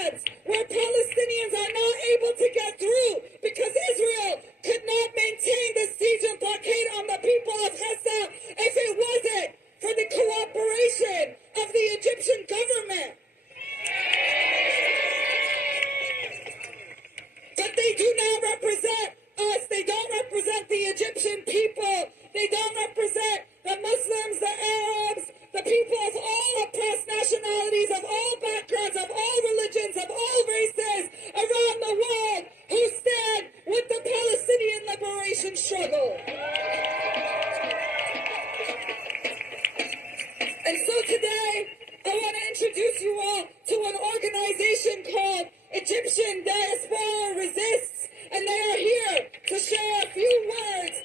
lands where Palestinians are not able to get through because Israel could not maintain the siege and blockade on the people of Gaza if it wasn't for the cooperation of the Egyptian government. But they do not represent us. They don't represent the Egyptian people. They don't represent the Muslims, the Arabs, the people of all oppressed nationalities, of all backgrounds, of all religions, of all races around the world who stand with the Palestinian liberation struggle. And so today, I want to introduce you all to an organization called Egyptian Diaspora Resists, and they are here to share a few words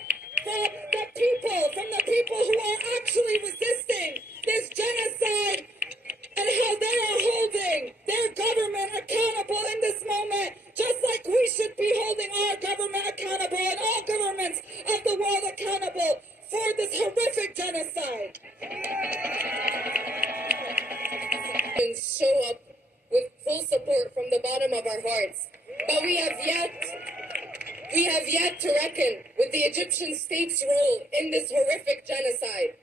from the people who are actually resisting this genocide and how they are holding their government accountable in this moment, just like we should be holding our government accountable and all governments of the world accountable for this horrific genocide. And show up with full support from the bottom of our hearts. But we have yet to reckon with the Egyptian state's role in this horrific genocide.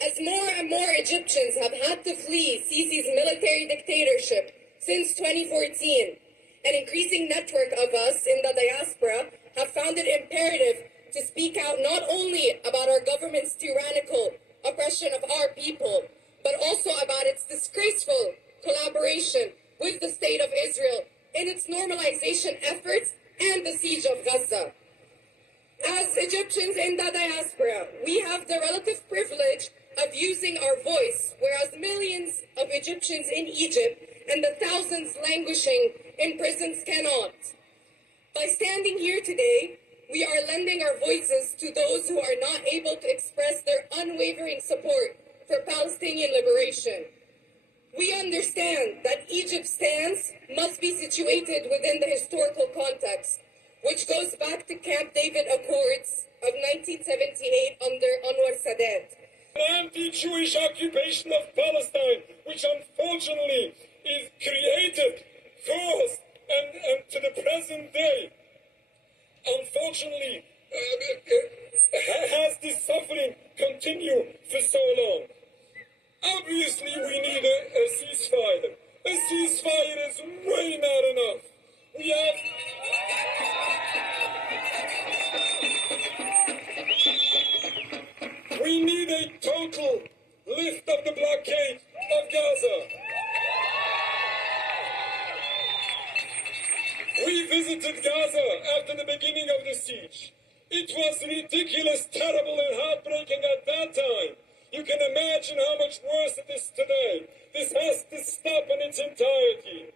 As more and more Egyptians have had to flee Sisi's military dictatorship since 2014, an increasing network of us in the diaspora have found it imperative to speak out not only about our government's tyrannical oppression of our people, but also about its disgraceful collaboration with the State of Israel in its normalization efforts and the siege of Gaza. As Egyptians in the diaspora, we have the relative privilege of using our voice, whereas millions of Egyptians in Egypt and the thousands languishing in prisons cannot. By standing here today, we are lending our voices to those who are not able to express their unwavering support for Palestinian liberation. We understand that Egypt's stance must be situated within the historical context, which goes back to Camp David Accords of 1978 under Anwar Sadat. An anti-Jewish occupation of Palestine, which unfortunately is created, caused, and to the present day, unfortunately, has this suffering continue for so long. Obviously, we need a ceasefire. A ceasefire is way not enough. We need a total lift of the blockade of Gaza. We visited Gaza after the beginning of the siege. It was ridiculous, terrible, and heartbreaking at that time. You can imagine how much worse it is today. This has to stop in its entirety.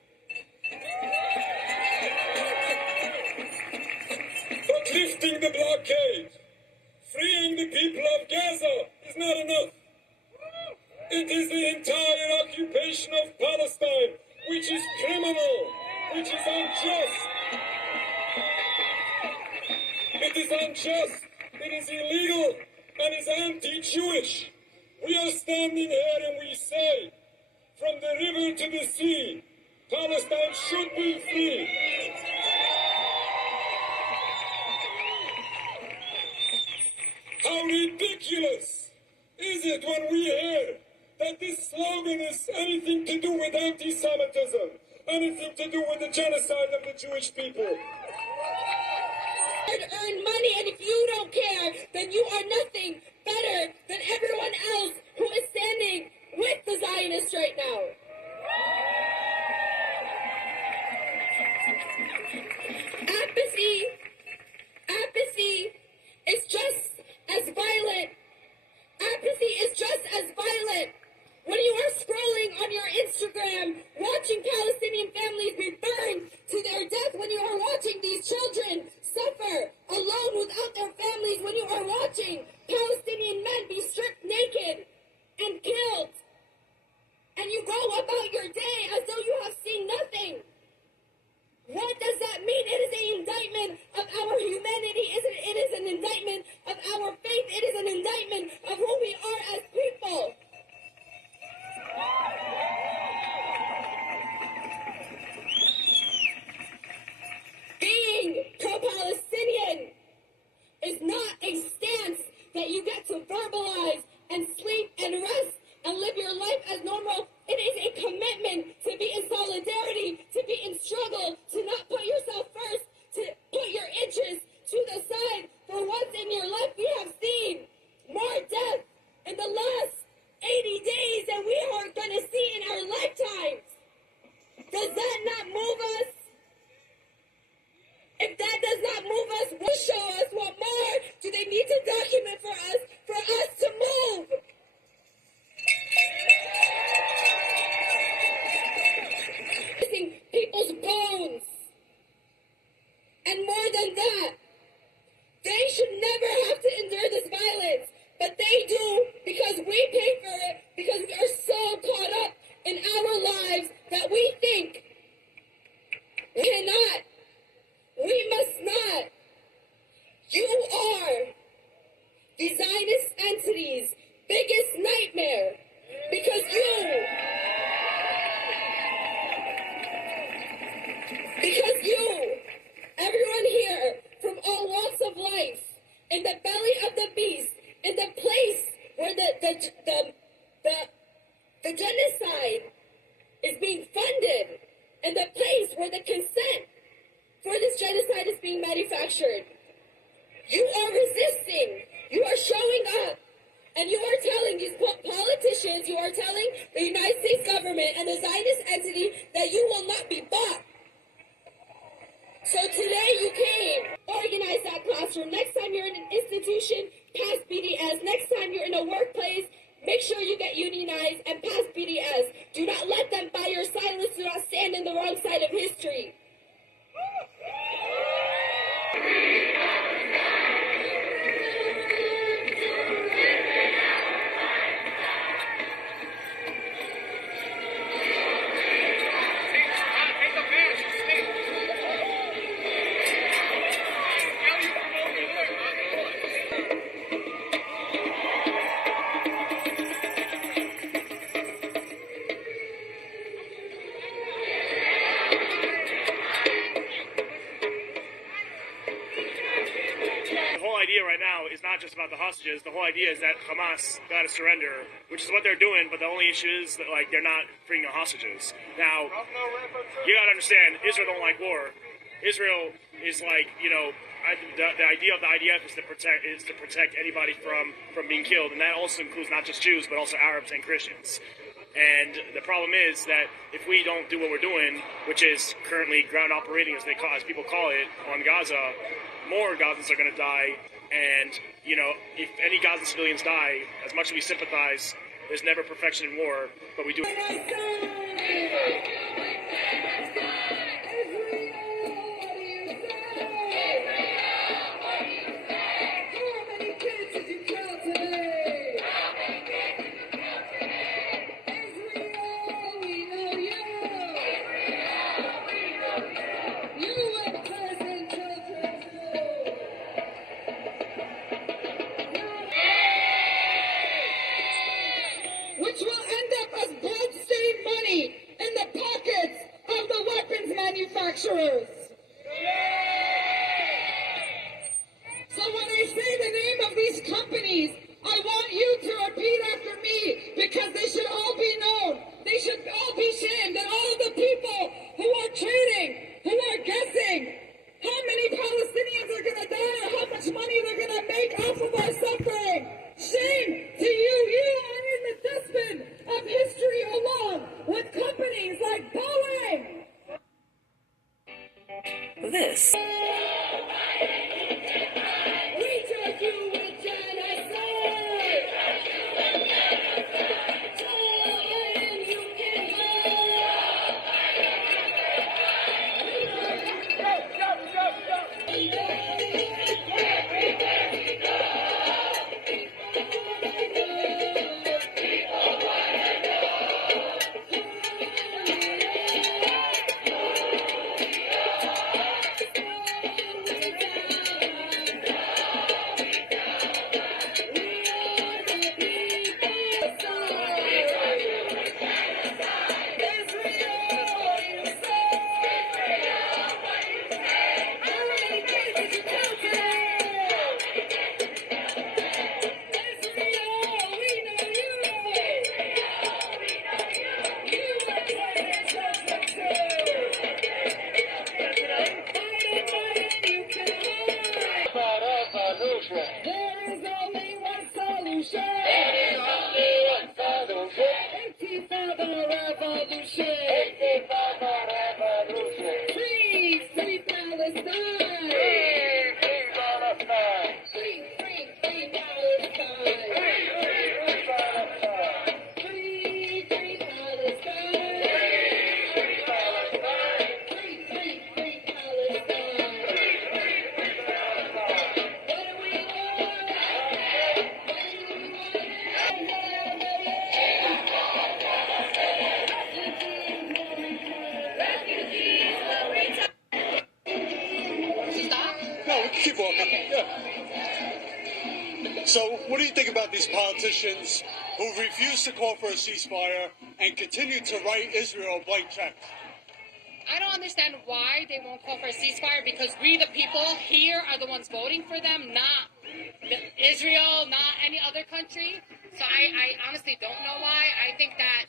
But lifting the blockade, freeing the people of Gaza is not enough. It is the entire occupation of Palestine, which is criminal, which is unjust. It is unjust, it is illegal, and is anti-Jewish. We are standing here and we say, from the river to the sea, Palestine should be free. How ridiculous is it when we hear that this slogan is anything to do with anti-Semitism, anything to do with the genocide of the Jewish people? Earn money, and if you don't care, then you are nothing better than everyone else who is standing with the Zionists right now. Apathy is just as violent. Apathy is just as violent when you are scrolling on your Instagram, watching Palestinian families be burned to their death, when you are watching these children suffer alone without their families, when you are watching Palestinian men be stripped naked and killed, and you go Because you, everyone here, from all walks of life, in the belly of the beast, in the place where the genocide is being funded, in the place where the consent for this genocide is being manufactured. You are resisting. You are showing up. And you are telling these politicians, you are telling the United States government and the Zionist entity that you will not be bought. So today you came. Organize that classroom. Next time you're in an institution, pass BDS. Next time you're in a workplace, make sure you get unionized and pass BDS. Do not let them buy your silence. Do not stand in the wrong side of history. Not just about the hostages. The whole idea is that Hamas got to surrender, which is what they're doing, but the only issue is that, like, they're not freeing the hostages. Now, you gotta understand, Israel don't like war. Israel is like, you know, the idea of the IDF is to protect anybody from being killed, and that also includes not just Jews, but also Arabs and Christians. And the problem is that if we don't do what we're doing, which is currently ground operating, as people call it, on Gaza, more Gazans are going to die. And, you know, if any Gazan civilians die, as much as we sympathize, there's never perfection in war, but we do. Manufacturers. So when I say the name of these companies, I want you to repeat after me, because they should all be known. They should all be shamed. And all of the people who are trading, who are guessing how many Palestinians are going to die or how much money they're going to make off of our suffering. Shame to you. You are in the dustbin of history along with companies like Boeing. This. We charge you with genocide. So, what do you think about these politicians who refuse to call for a ceasefire and continue to write Israel blank checks? I don't understand why they won't call for a ceasefire, because we, the people here, are the ones voting for them, not Israel, not any other country. So I honestly don't know why. I think that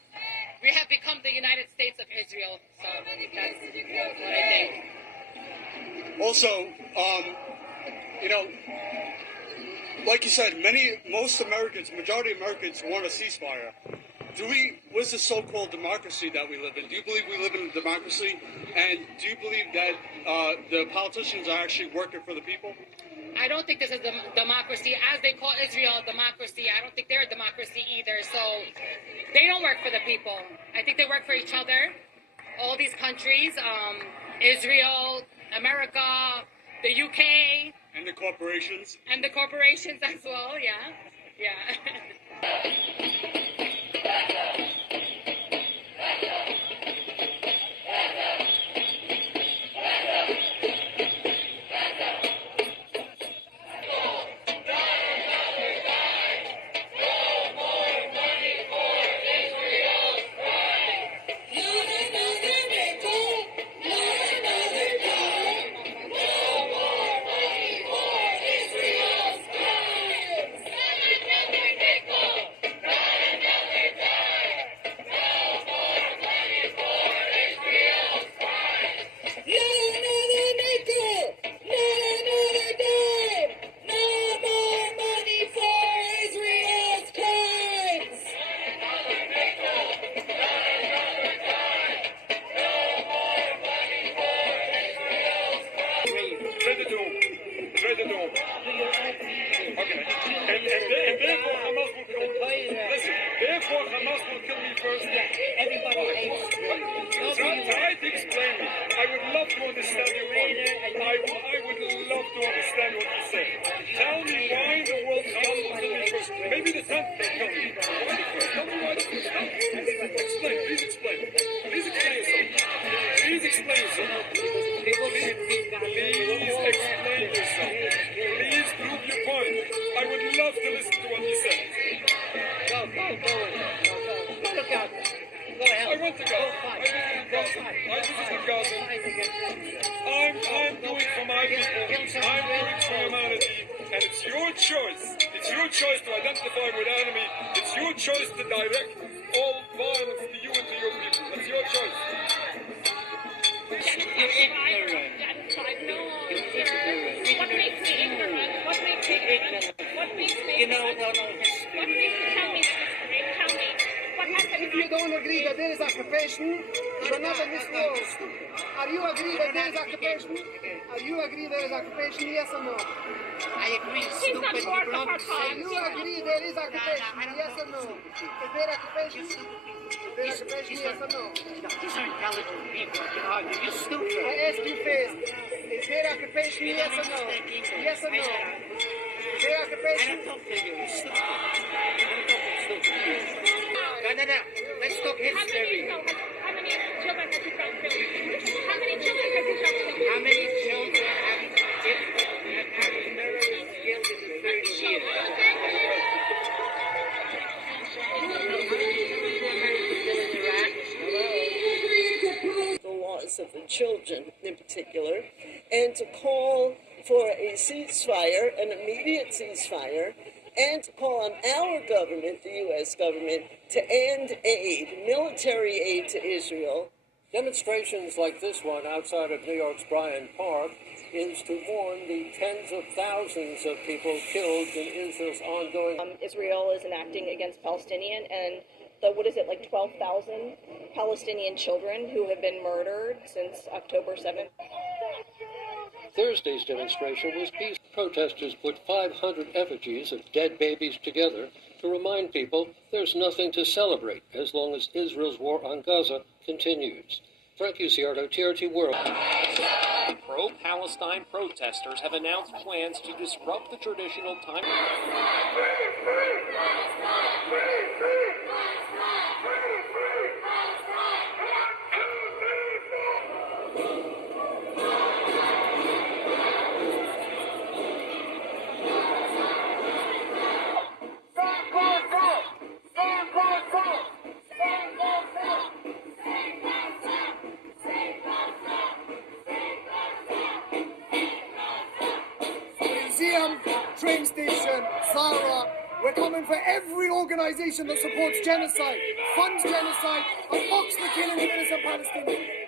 we have become the United States of Israel. So that's what I think. Also, you know, like you said, most Americans, majority of Americans want a ceasefire. What's the so-called democracy that we live in? Do you believe we live in a democracy? And do you believe that the politicians are actually working for the people? I don't think this is a democracy. As they call Israel a democracy, I don't think they're a democracy either. So they don't work for the people. I think they work for each other. All these countries, Israel, America, the UK. And the corporations. And the corporations as well, yeah. Yeah. Therefore, Hamas will kill me first. Everybody hates me. Try to explain me. I would love to understand your point. I would love to understand what you say. Tell me why the world Hamas will kill me first. Maybe the 10th will kill me. Why the first? Tell me why the first. Explain. Please explain. Please explain yourself. Please explain yourself. Please explain yourself. Please prove your point. I would love to listen to what you say. Go to Gaza. Go ahead. I want to go. I visited Gaza. I'm doing for my people. I'm doing for humanity. And it's your choice. It's your choice to identify with enemy. It's your choice to direct all violence to you and to your people. That's your choice. You're ignorant. What makes me ignorant? What makes me ignorant? What makes me You know, no history. What makes you tell me this? Tell me. What happened? If you don't agree that there is occupation, you're not in this world. Are you agree that there is occupation? Are you agree there is occupation? Yes or no? I agree, He's not stupid. You worth belong our to time. You agree there is occupation? Yes or no? Is there occupation? Is there occupation? Yes or no? These are intelligent people. You argue. You're stupid. I ask you first. Is there occupation? Yes or no? Yes or no? Is there I occupation? don't talk to you. You're stupid. I don't talk to stupid. No. Let's talk history. How many children have you found killed? How many children have you found killed? How many children have terrorists killed in the 30 years? The laws of the children in particular, and to call for a ceasefire, an immediate ceasefire, and to call on our government, the U.S. government, to end aid, military aid to Israel. Demonstrations like this one outside of New York's Bryant Park is to mourn the tens of thousands of people killed in Israel's ongoing... Israel is enacting against Palestinian, and 12,000 Palestinian children who have been murdered since October 7th. Thursday's demonstration was peace. Protesters put 500 effigies of dead babies together to remind people there's nothing to celebrate as long as Israel's war on Gaza continues. Frank Uciardo, TRT World. Pro-Palestine protesters have announced plans to disrupt the traditional time. museum, train station, Zara. We're coming for every organisation that supports genocide, funds genocide, and mocks the killing of innocent Palestinians.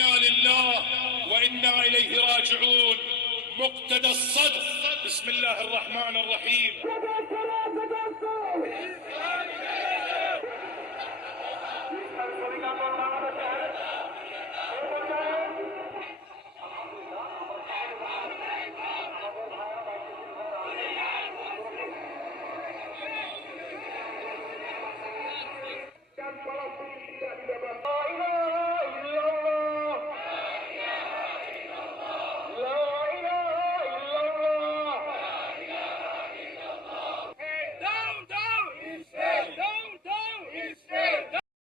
إنا لله وإنا إليه راجعون. مقتدى الصدر. بسم الله الرحمن الرحيم.